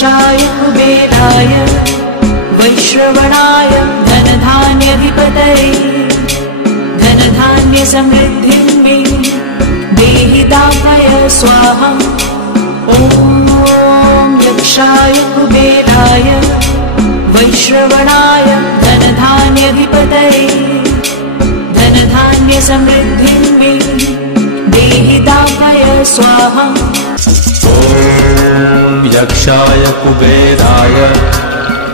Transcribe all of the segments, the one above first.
यक्षाय कुबेराय वैश्रवणाय धनधान्याधिपतये धनधान्यसमृद्धिं मे देहि दाताय स्वाहा। ॐ यक्षाय कुबेराय वैश्रवणाय धनधान्याधिपतये धनधान्यसमृद्धिं मे देहि दाताय स्वाहा। ॐ यक्षाय कुबेराय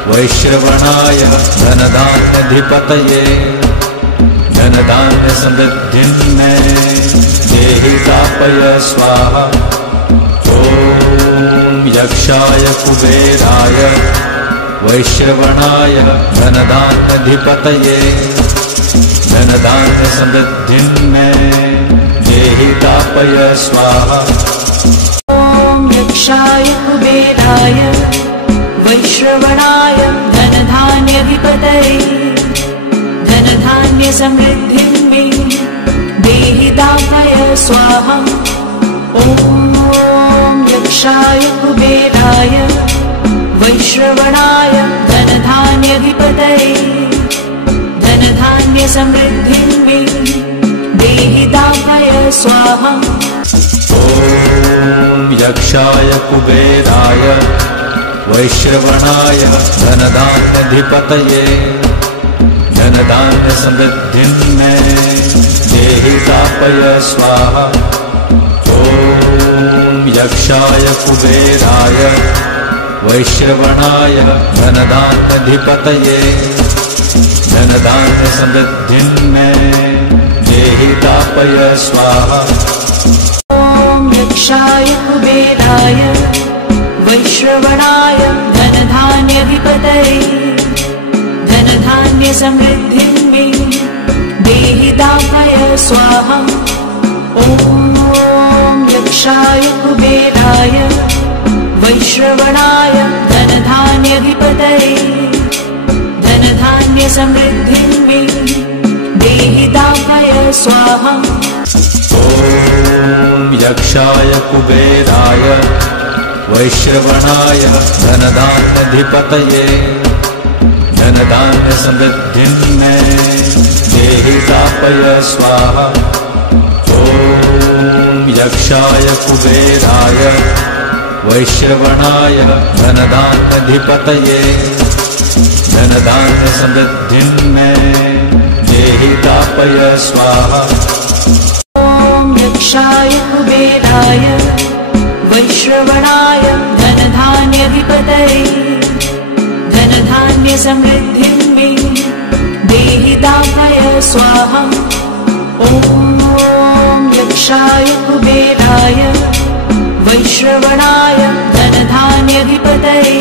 वैश्रवणाय धनधान्याधिपतये धनधान्यसमृद्धिं मे देहि दाताय स्वाहा। ॐ यक्षाय कुबेराय वैश्रवणाय धनधान्याधिपतये धनधान्यसमृद्धिं मे देहि दाताय स्वाहा। यक्षाय कुबेराय वैश्रवणाय धनधान्याधिपतये धनधान्यसमृद्धिं मे देहि दाताय स्वाहा। ॐ यक्षाय कुबेराय वैश्रवणाय धनधान्याधिपतये धनधान्यसमृद्धिं मे देहि दाताय स्वाहा। ॐ यक्षाय कुबेराय वैश्रवणाय धनधान्याधिपतये धनधान्यसमृद्धिं मे देहि दाताय स्वाहा। ॐ यक्षाय कुबेराय वैश्रवणाय धनधान्याधिपतये धनधान्यसमृद्धिं मे देहि दाताय स्वाहा। यक्षाय कुबेराय वैश्रवणाय धनधान्याधिपतये धनधान्यसमृद्धिं मे देहि दाताय स्वाहा। ॐ यक्षाय कुबेराय वैश्रवणाय धनधान्याधिपतये धनधान्यसमृद्धिं मे देहि दाताय स्वाहा। ॐ यक्षाय कुबेराय वैश्रवणाय धनधान्याधिपतये धनधान्यसमृद्धिं मे देहि दाताय स्वाहा। ॐ यक्षाय कुबेराय वैश्रवणाय धनधान्याधिपतये धनधान्यसमृद्धिं मे देहि दाताय स्वाहा। यक्षाय कुबेराय वैश्रवणाय धनधान्याधिपतये धनधान्यसमृद्धिं मे देहि दाताय स्वाहा। ॐ यक्षाय कुबेराय वैश्रवणाय धनधान्याधिपतये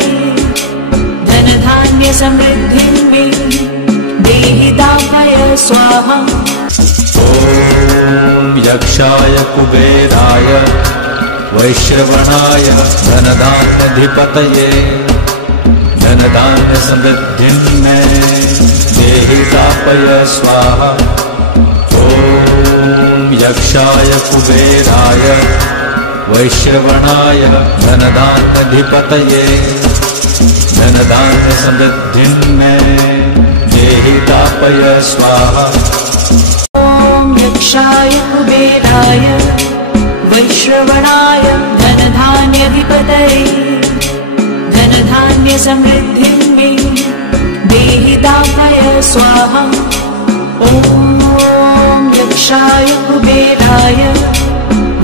धनधान्यसमृद्धिं मे देहि दाताय स्वाहा। ॐ यक्षाय कुबेराय वैश्रवणाय धनधान्याधिपतये धनधान्यसमृद्धिं मे देहि दाताय स्वाहा। ॐ यक्षाय कुबेराय वैश्रवणाय धनधान्याधिपतये धनधान्यसमृद्धिं मे देहि दाताय स्वाहा। यक्षाय कुबेराय वैश्रवणाय धनधान्याधिपतये धनधान्यसमृद्धिं मे देहि दाताय स्वाहा। ॐ यक्षाय कुबेराय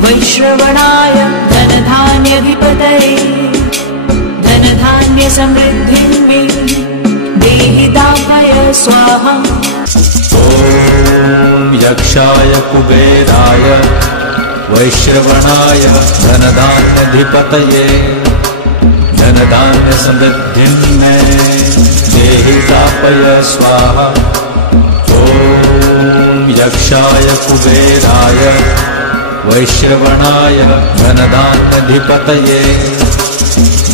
वैश्रवणाय धनधान्याधिपतये धनधान्यसमृद्धिं मे देहि दाताय स्वाहा। ॐ यक्षाय कुबेराय वैश्रवणाय धनधान्याधिपतये धनधान्यसमृद्धिं मे देहि दाताय स्वाहा। ॐ यक्षाय कुबेराय वैश्रवणाय धनधान्याधिपतये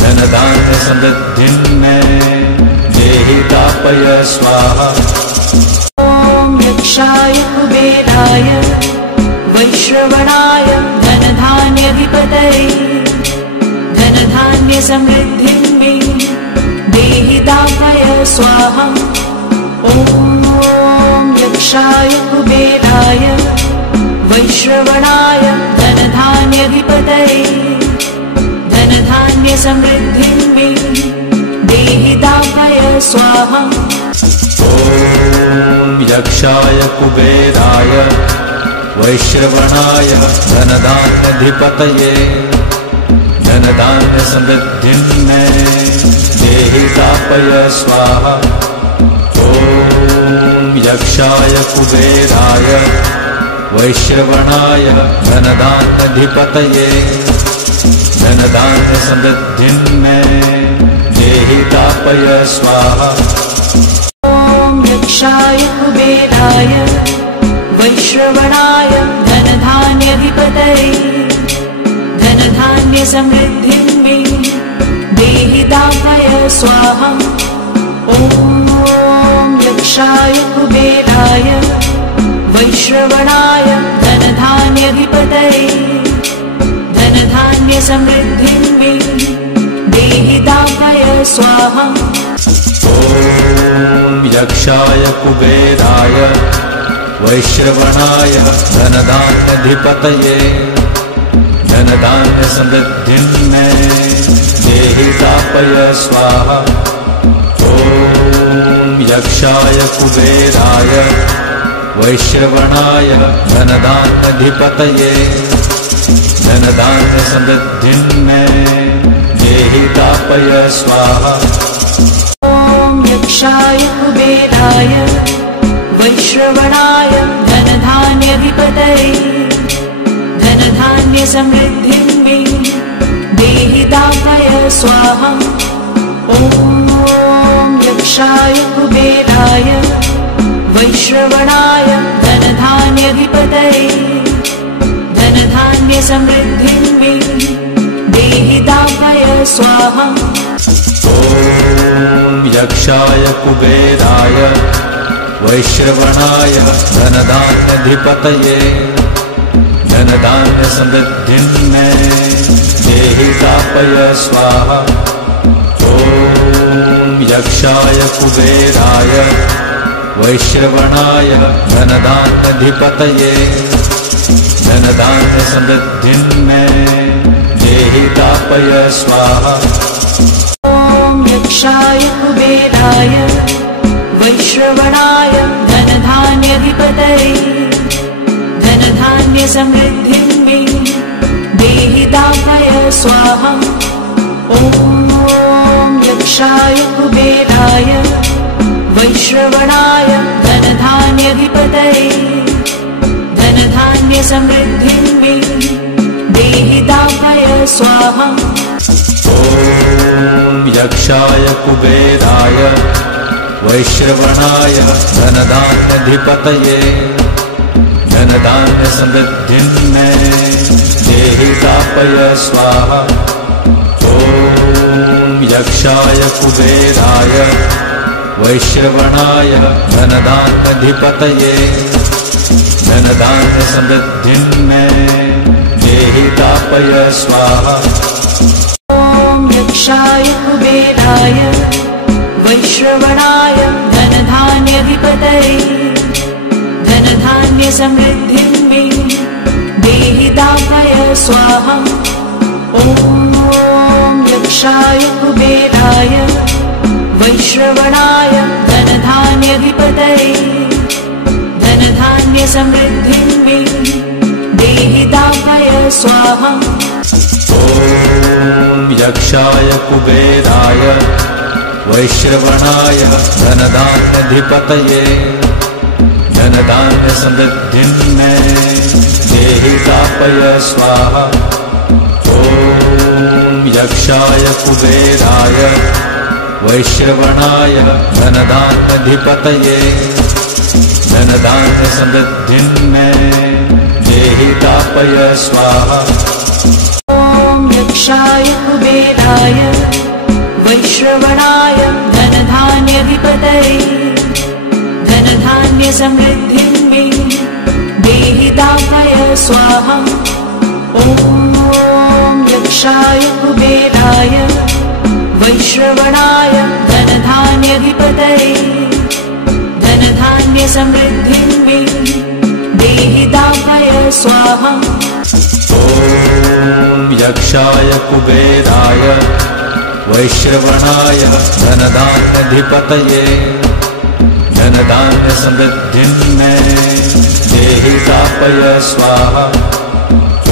धनधान्यसमृद्धिं मे देहि दाताय स्वाहा। यक्षाय कुबेराय वैश्रवणाय धनधान्याधिपतये धनधान्यसमृद्धिं मे देहिदाभय स्वाहा। ॐ यक्षाय कुबेराय वैश्रवणाय धनधान्याधिपतये धनधान्यसमृद्धिं मे देहिदाभय स्वाहा। ॐ यक्षाय कुबेराय वैश्रवणाय धनधान्याधिपतये धनधान्यसमृद्धिं मे देहिदाभय स्वाहा। ॐ यक्षाय कुबेराय वैश्रवणाय धनधान्याधिपतये धनधान्यसमृद्धिं मे देहिदाभय स्वाहा। ॐ यक्षाय कुबेराय वैश्रवणाय धनधान्याधिपतये धनधान्यसमृद्धिं मे देहिदाभय स्वाहा। ॐ यक्षाय कुबेराय वैश्रवणाय धनधान्याधिपतये धनधान्यसमृद्धिं मे देहिदाभय स्वाहा। ॐ यक्षाय कुबेराय वैश्रवणाय धनधान्याधिपतये धनधान्यसमृद्धिं मे देहिदाभय स्वाहा। ॐ यक्षाय कुबेराय वैश्रवणाय धनधान्याधिपतये धनधान्यसमृद्धिं मे देहिदाभय स्वाहा। ॐ यक्षाय कुबेराय वैश्रवणाय धनधान्याधिपतये धनधान्यसमृद्धिं मे देहिदाभय स्वाहा। ॐ यक्षाय कुबेराय वैश्रवणाय धनधान्याधिपतये धनधान्यसमृद्धिं मे देहिदाभय स्वाहा। ॐ यक्षाय कुबेराय वैश्रवणाय धनधान्याधिपतये धनधान्यसमृद्धिं मे देहिदाभय स्वाहा। ॐ यक्षाय कुबेराय वैश्रवणाय धनधान्याधिपतये धनधान्यसमृद्धिं मे देहिदाभय स्वाहा। ॐ यक्षाय कुबेराय वैश्रवणाय धनधान्याधिपतये धनधान्यसमृद्धिं मे देहिदाभय स्वाहा। ॐ यक्षाय कुबेराय वैश्रवणाय धनधान्याधिपतये धनधान्यसमृद्धिं मे देहिदाभय स्वाहा। ॐ यक्षाय कुबेराय वैश्रवणाय धनधान्याधिपतये धनधान्यसमृद्धिं मे देहिदाभय स्वाहा। ॐ यक्षाय कुबेराय वैश्रवणाय धनधान्याधिपतये धनधान्यसमृद्धिं मे देहिदाभय स्वाहा। ॐ यक्षाय कुबेराय वैश्रवणाय धनधान्याधिपतये धनधान्यसमृद्धिं मे देहिदाभय स्वाहा। ॐ यक्षाय कुबेराय वैश्रवणाय धनधान्याधिपतये धनधान्यसमृद्धिं मे देहिदाभय स्वाहा। ॐ यक्षाय कुबेराय वैश्रवणाय धनधान्याधिपतये धनधान्यसमृद्धिं मे देहिदाभय स्वाहा। ॐ यक्षाय कुबेराय वैश्रवणाय धनधान्याधिपतये धनधान्यसमृद्धिं मे देहिदाभय स्वाहा। ॐ यक्षाय कुबेराय वैश्रवणाय धनधान्याधिपतये धनधान्यसमृद्धिं मे देहिदाभय स्वाहा। ॐ यक्षाय कुबेराय वैश्रवणाय धनधान्याधिपतये धनधान्यधिपतये धनधान्यसमृद्धिं मे देहि दापय स्वाहा। ॐ यक्षाय कुबेराय वैश्रवणाय धनधान्यधिपतये धनधान्यसमृद्धिं मे देहि दापय स्वाहा।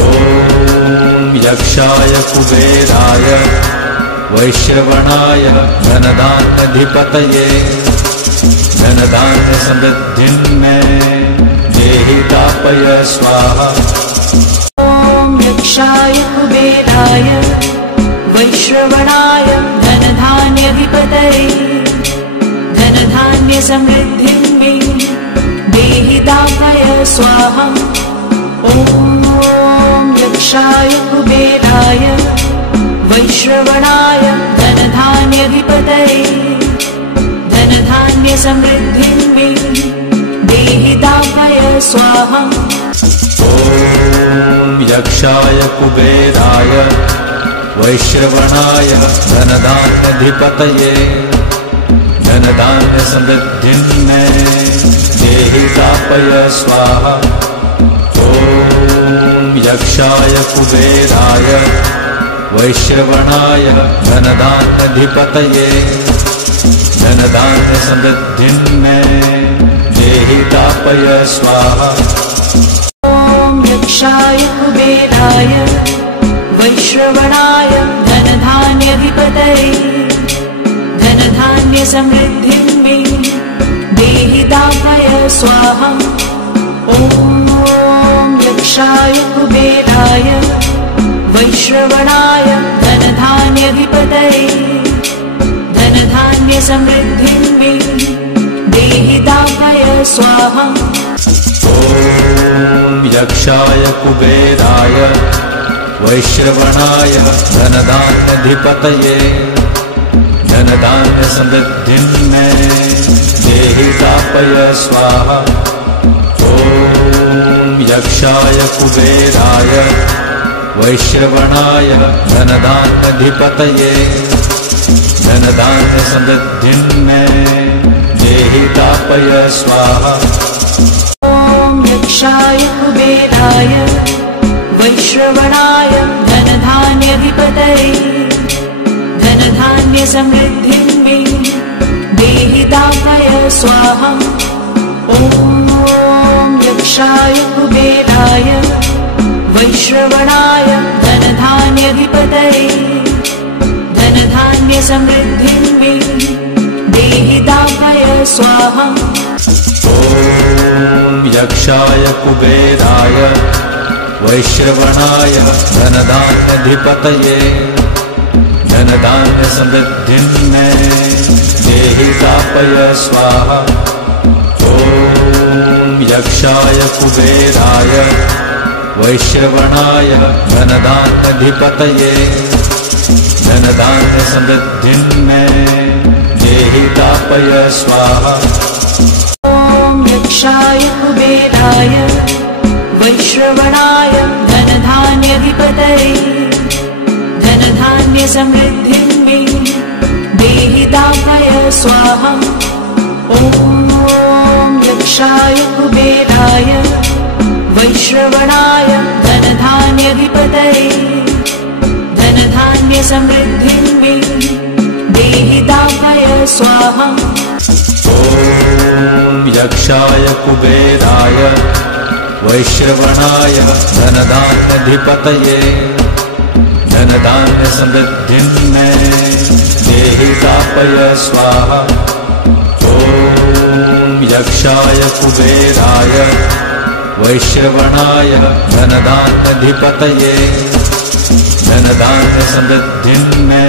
ॐ यक्षाय कुबेराय वैश्रवणाय धनधान्यधिपतये धनधान्यसमृद्धिं मे देहि दापय स्वाहा। ॐ यक्षाय कुबेराय वैश्रवणाय धनधान्यधिपतये धनधान्यसमृद्धिं मे देहि दापय स्वाहा। ॐ यक्षाय कुबेराय वैश्रवणाय धनधान्यधिपतये धनधान्यसमृद्धिं मे देहि दापय स्वाहा। ॐ यक्षाय कुबेराय वैश्रवणाय धनधान्यधिपतये धनधान्यसमृद्धिं मे देहि दापय स्वाहा। ॐ यक्षाय कुबेराय वैश्रवणाय धनधान्यधिपतये धनधान्यसमृद्धिं मे देहि दापय स्वाहा। ॐ यक्षाय कुबेराय वैश्रवणाय धनधान्यधिपतये धनधान्यसमृद्धिं मे देहि दापय स्वाहा। ॐ यक्षाय कुबेराय वैश्रवणाय धनधान्यधिपतये धनधान्यसमृद्धिं मे देहि दापय स्वाहा। ॐ यक्षाय कुबेराय वैश्रवणाय धनधान्यधिपतये धनधान्यसमृद्धिं मे देहि दापय स्वाहा। ॐ यक्षाय कुबेराय वैश्रवणाय धनधान्यधिपतये धनधान्यसमृद्धिं मे देहि दापय स्वाहा। ॐ यक्षाय कुबेराय वैश्रवणाय धनधान्यधिपतये धनधान्यसमृद्धिं मे देहि दापय स्वाहा। ॐ यक्षाय कुबेराय वैश्रवणाय धनधान्यधिपतये धनधान्यसमृद्धिं मे देहि दापय स्वाहा। ॐ यक्षाय कुबेराय वैश्रवणाय धनधान्यधिपतये धनधान्यसमृद्धिं मे देहि दापय स्वाहा। ॐ यक्षाय कुबेराय वैश्रवणाय धनधान्यधिपतये धनधान्यसमृद्धिं मे देहि दापय स्वाहा। ॐ यक्षाय कुबेराय वैश्रवणाय धनधान्यधिपतये धनधान्यसमृद्धिं मे देहि दापय स्वाहा। ॐ यक्षाय कुबेराय वैश्रवणाय धनधान्यधिपतये धनधान्यसमृद्धिं मे देहि दापय स्वाहा। ॐ यक्षाय कुबेराय वैश्रवणाय धनधान्यधिपतये धनधान्यसमृद्धिं मे देहि दापय स्वाहा। ॐ यक्षाय कुबेराय वैश्रवणाय धनधान्यधिपतये धनधान्यसमृद्धिं मे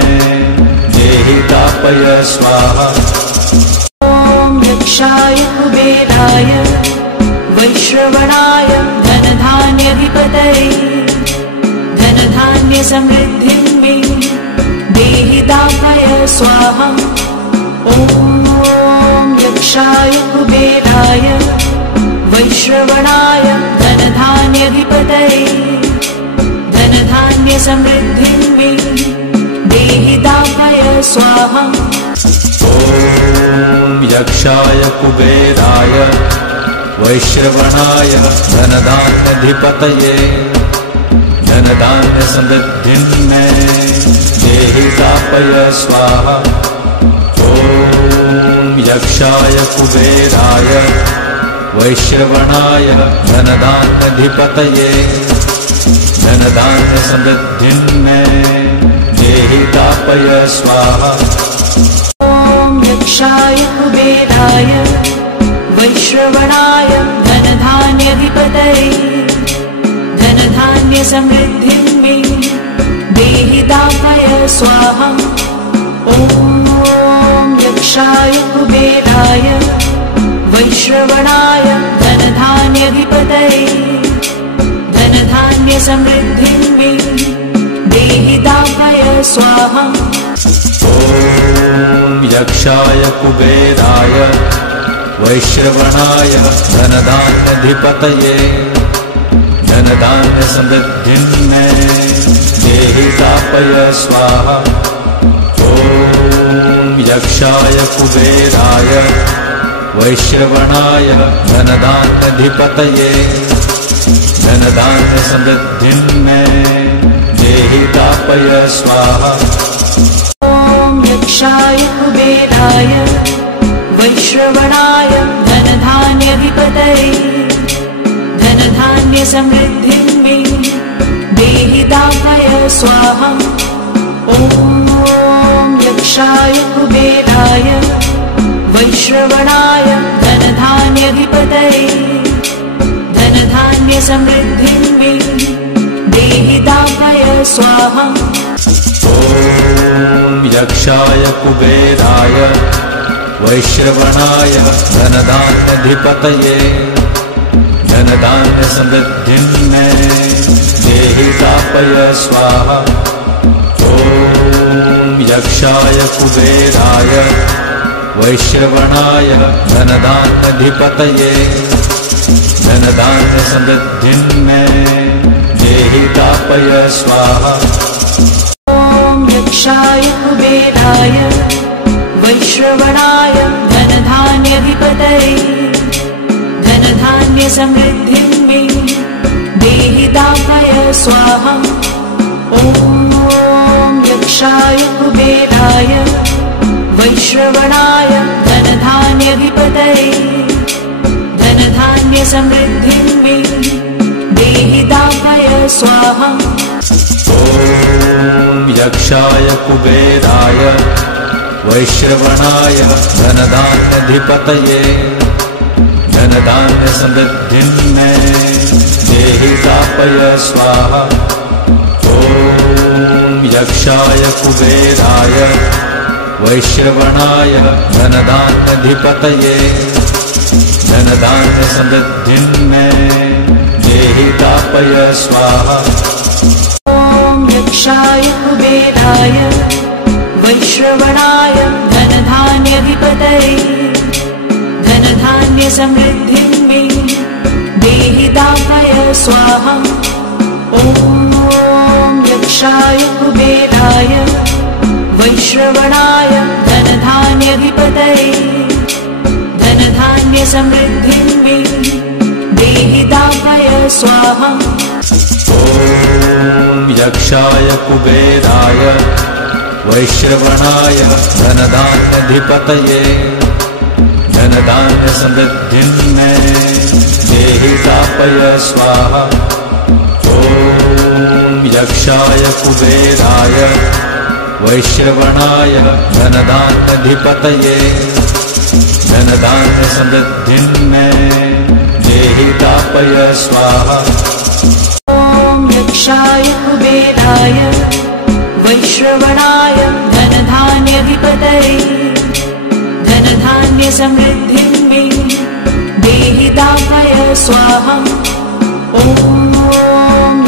देहि दापय स्वाहा। ॐ यक्षाय कुबेराय वैश्रवणाय धनधान्यधिपतये धनधान्यसमृद्धिं मे देहि दापय स्वाहा। ॐ यक्षाय कुबेराय वैश्रवणाय धनधान्यधिपतये धनधान्यसमृद्धिं मे देहि दापय स्वाहा। ॐ यक्षाय कुबेराय वैश्रवणाय धनधान्याधिपतये धनधान्यसमृद्धिं मे देहि दापय स्वाहा। ॐ यक्षाय कुबेराय वैश्रवणाय धनधान्याधिपतये धनधान्यसमृद्धिं मे देहि दापय स्वाहा। ॐ यक्षाय कुबेराय वैश्रवणाय धनधान्याधिपतये धनधान्यसमृद्धिं मे देहि दापय स्वाहा। ॐ यक्षाय कुबेराय वैश्रवणाय धनधान्याधिपतये धनधान्यसमृद्धिं मे देहि दापय स्वाहा। ॐ यक्षाय कुबेराय वैश्रवणाय धनधान्याधिपतये धनधान्यसमृद्धिं मे देहि दापय स्वाहा। ॐ यक्षाय कुबेराय वैश्रवणाय धनधान्याधिपतये धनधान्यसमृद्धिं मे देहि दापय स्वाहा। ॐ यक्षाय कुबेराय वैश्रवणाय धनधान्याधिपतये धनधान्यसमृद्धिं मे देहि दापय स्वाहा। ॐ यक्षाय कुबेराय वैश्रवणाय धनधान्याधिपतये धनधान्यसमृद्धिं मे देहि दापय स्वाहा। ॐ यक्षाय कुबेराय वैश्रवणाय धनधान्याधिपतये धनधान्यसमृद्धिं मे देहि दापय स्वाहा। ॐ यक्षाय कुबेराय वैश्रवणाय धनधान्याधिपतये धनधान्यसमृद्धिं मे देहि दापय स्वाहा। ॐ यक्षाय कुबेराय वैश्रवणाय धनधान्याधिपतये धनधान्यसमृद्धिं मे देहि दापय स्वाहा। ॐ यक्षाय कुबेराय वैश्रवणाय धनधान्याधिपतये धनधान्यसमृद्धिं मे देहि दापय स्वाहा। ॐ यक्षाय कुबेराय वैश्रवणाय धनधान्याधिपतये धनधान्यसमृद्धिं मे देहि दापय स्वाहा। ॐ यक्षाय कुबेराय वैश्रवणाय धनधान्याधिपतये धनधान्यसमृद्धिं मे देहि दापय स्वाहा। ॐ यक्षाय कुबेराय वैश्रवणाय धनधान्याधिपतये धनधान्यसमृद्धिं मे देहि दापय स्वाहा। ॐ यक्षाय कुबेराय वैश्रवणाय धनधान्याधिपतये धनधान्यसमृद्धिं मे देहि दापय स्वाहा। ॐ यक्षाय कुबेराय वैश्रवणाय धनधान्याधिपतये धनधान्यसमृद्धिं मे देहि दापय स्वाहा। ॐ यक्षाय कुबेराय वैश्रवणाय धनधान्याधिपतये धनधान्यसमृद्धिं मे देहि दापय स्वाहा। ॐ यक्षाय कुबेराय वैश्रवणाय धनधान्याधिपतये धनधान्यसमृद्धिं मे देहि दापय स्वाहा। ॐ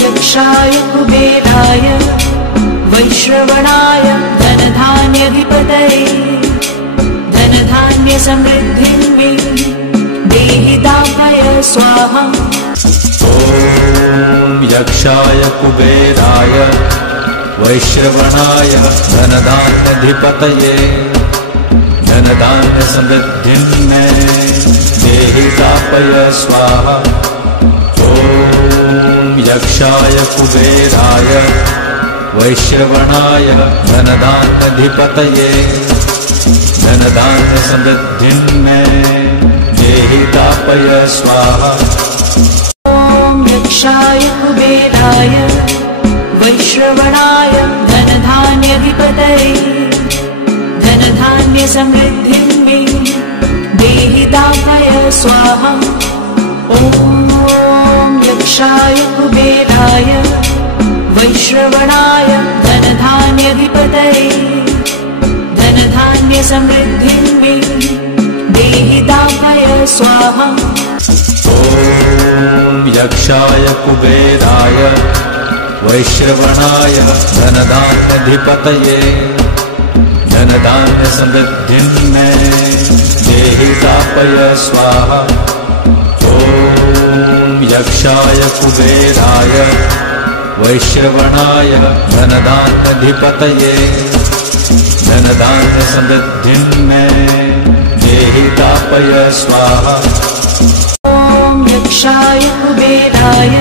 यक्षाय कुबेराय वैश्रवणाय धनधान्याधिपतये धनधान्यसमृद्धिं मे देहि दापय स्वाहा। ॐ यक्षाय कुबेराय वैश्रवणाय धनधान्याधिपतये धनधान्य समृद्धिं मे देहि दापय स्वाहा। ॐ यक्षाय कुबेराय वैश्रवणाय धनधान्याधिपतये धनधान्य समृद्धिं मे देहि दापय स्वाहा। ॐ यक्षाय कुबेराय वैश्रवणाय धनधान्याधिपतये धनधान्य समृद्धिं मे देहि दापय स्वाहा। ॐ यक्षाय कुबेराय वैश्रवणाय धनधान्याधिपतये धनधान्य समृद्धिं मे देहि दापय स्वाहा। ॐ यक्षाय कुबेराय वैश्रवणाय धनधान्याधिपतये धनधान्य समृद्धिं मे देहि दापय स्वाहा। ॐ यक्षाय कुबेराय वैश्रवणाय धनधान्याधिपतये धनधान्य समृद्धिं मे देहि दापय स्वाहा। ॐ यक्षाय कुबेराय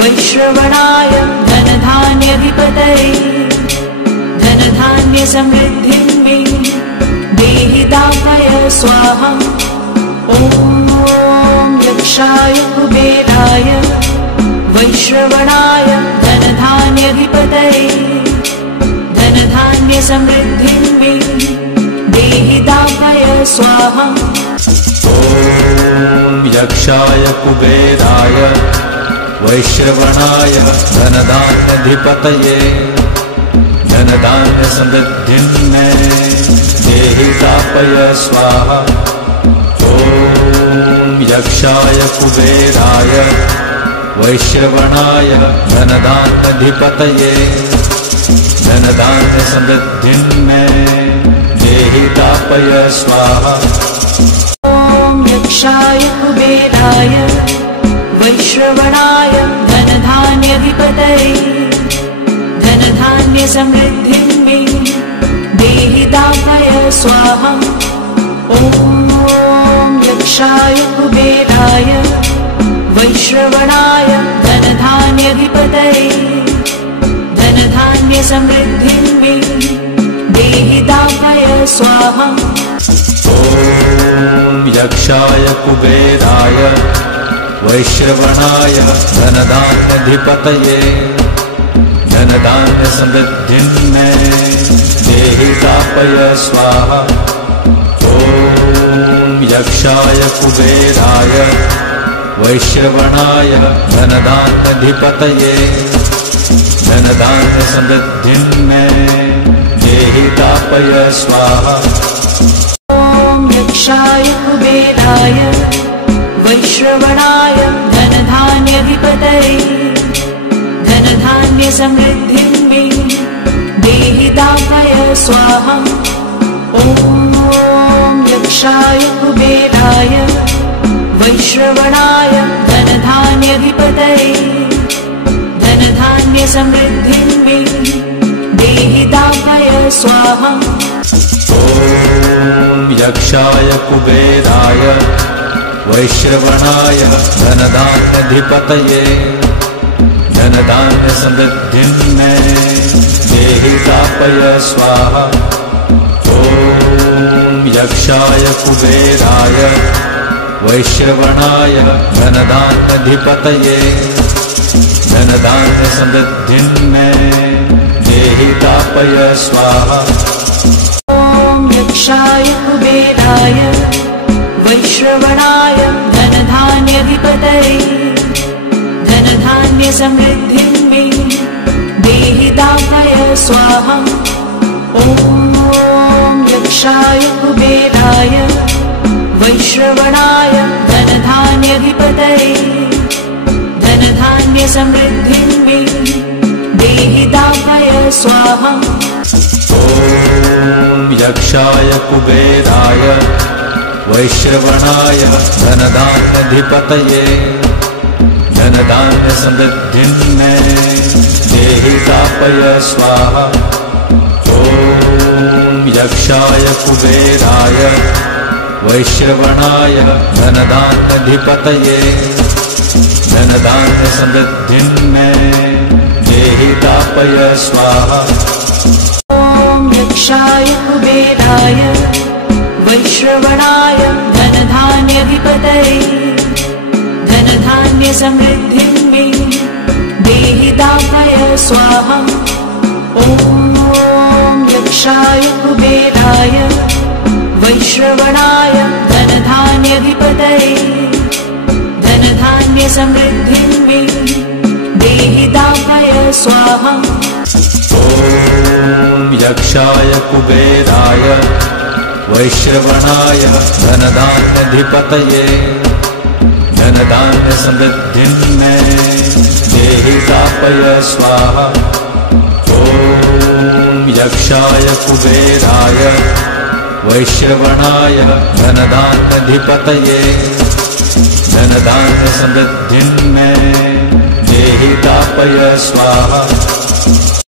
वैश्रवणाय धनधान्याधिपतये धनधान्य समृद्धिं मे देहि दापय स्वाहा। ॐ यक्षाय कुबेराय वैश्रवणाय धनधान्याधिपतये धनधान्य समृद्धिं मे देहि दापय स्वाहा। ॐ यक्षाय कुबेराय वैश्रवणाय धनधान्याधिपतये धनधान्य समृद्धिं मे देहि दापय स्वाहा। ॐ यक्षाय कुबेराय वैश्रवणाय धनधान्याधिपतये धनधान्य समृद्धिं मे देहि दापय स्वाहा। ॐ यक्षाय कुबेराय वैश्रवणाय धनधान्याधिपतये धनधान्य समृद्धिं मे देहि दापय स्वाहा। ॐ यक्षाय कुबेराय वैश्रवणाय धनधान्याधिपतये धनधान्य समृद्धिं मे देहि दापय स्वाहा। ॐ यक्षाय कुबेराय वैश्रवणाय धनधान्याधिपतये धनधान्य समृद्धिं मे देहि दापय स्वाहा। ॐ यक्षाय कुबेराय वैश्रवणाय धनधान्याधिपतये धनधान्य समृद्धिं मे देहि दापय स्वाहा। ॐ यक्षाय कुबेराय वैश्रवणाय धनधान्याधिपतये धनधान्य समृद्धिं मे देहि दापय स्वाहा। ॐ यक्षाय कुबेराय वैश्रवणाय धनधान्याधिपतये धनधान्य समृद्धिं मे देहि दापय स्वाहा। ॐ यक्षाय कुबेराय वैश्रवणाय धनधान्याधिपतये धनधान्य समृद्धिं मे देहि दापय स्वाहा। ॐ यक्षाय कुबेराय वैश्रवणाय धनधान्याधिपतये धनधान्य समृद्धिं मे देहि दापय स्वाहा। ॐ यक्षाय कुबेराय वैश्रवणाय धनधान्याधिपतये धनधान्य समृद्धिं मे देहि दापय स्वाहा। ॐ यक्षाय कुबेराय वैश्रवणाय धनधान्याधिपतये धनधान्य समृद्धिं मे देहि दापय स्वाहा। ॐ यक्षाय कुबेराय वैश्रवणाय धनधान्याधिपतये धनधान्य समृद्धिं मे देहि दापय स्वाहा। ॐ यक्षाय कुबेराय वैश्रवणाय धनधान्याधिपतये धनधान्यसमृद्धिं मे देहि दापय स्वाहा। ॐ यक्षाय कुबेराय वैश्रवणाय धनधान्याधिपतये धनधान्यसमृद्धिं मे देहि दापय स्वाहा। ॐ यक्षाय कुबेराय वैश्रवणाय धनधान्याधिपतये धनधान्यसमृद्धिं मे देहि दापय स्वाहा। ॐ यक्षाय कुबेराय वैश्रवणाय धनधान्याधिपतये धनधान्यसमृद्धिं मे देहि दापय स्वाहा। ॐ यक्षाय कुबेराय वैश्रवणाय धनधान्याधिपतये धनधान्यसमृद्धिं मे देहि दापय स्वाहा।